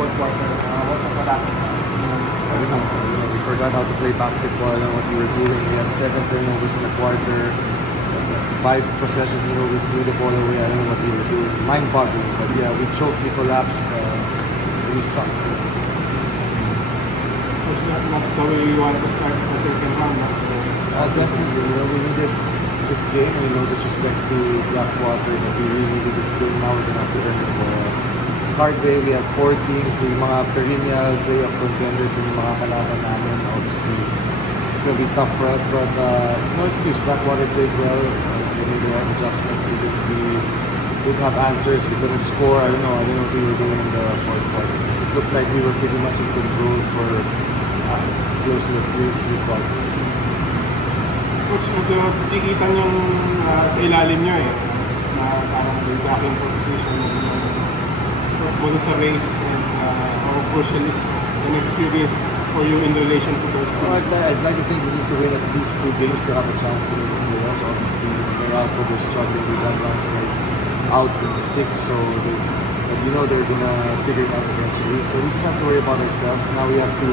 fourth quarter. What wala? We forgot how to play basketball and what we were doing. We had 7 turnovers in the quarter, 5 possessions in a row, we threw the ball away. I don't know what we were doing. Mind-boggling, but yeah, we choked, we collapsed, we sucked. It's not the way you want to start the second round. Definitely, we needed this game. No disrespect to Blackwater, but we really needed this game. Now we're gonna have to earn it the hard way. We have 4 teams, yung mga perennial playoff contenders and yung mga kalaban namin. Obviously, it's gonna be tough for us, but no excuse. Blackwater played well. We made the right adjustments. We didn't have answers. We couldn't score. I don't know what we were doing in the fourth quarter. It looked like we were pretty much in control for close to the three quarters. Coach, nakikita niyong sa ilalim niyo na parang yung backing for position coach mo sa race and how crucial is the next few games for you in relation to those two? I'd like to think we need to win at least 2 games to have a chance to win the playoffs. Obviously, Meralco, they're struggling. They got one guys out in 6, so they're gonna figure it out eventually. So we just have to worry about ourselves. Now we have to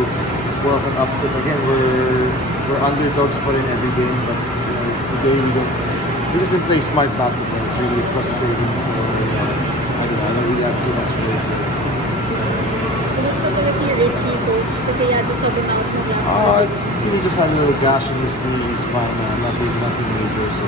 go off an upset. Again, we're underdogs for in every game, but today we just didn't play smart basketball. It's really frustrating. So I don't really have too much to say. Gusto ko na si Richie, coach, kasi yata sobrang out ng last He just had a little gash in his knee. He's fine. Nothing major. So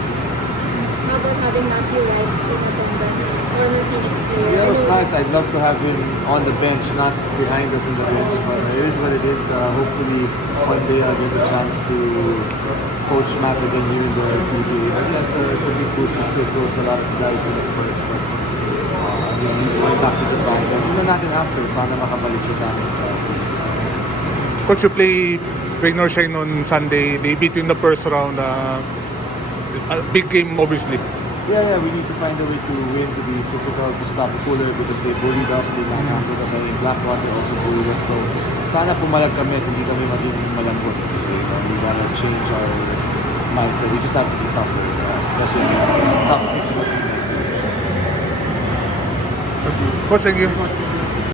How about having Matthew White in attendance, former Phoenix player? yeah, it was nice. I'd love to have him on the bench, not behind us in the bench, but it is what it is. Hopefully one day I'll get the chance to coach Matt again here in the PBA. But yeah, it's a big boost. He's still close to a lot of guys in the court. But again, he's going back to Japan. But tingnan natin after. Sana makabalik siya sa amin sa Phoenix. Coach, you played Rain or Shine on Sunday. They beat you in the first round. A big game, obviously. Yeah, we need to find a way to win, to be physical, to stop Fuller because they bullied us, they manhandled us. I mean, Blackwater also bullied us. So, sana pumalag kami at hindi kami maging malambot kasi we wanna change our mindset. We just have to be tougher, especially against a tough physical team like this. Coach, thank you.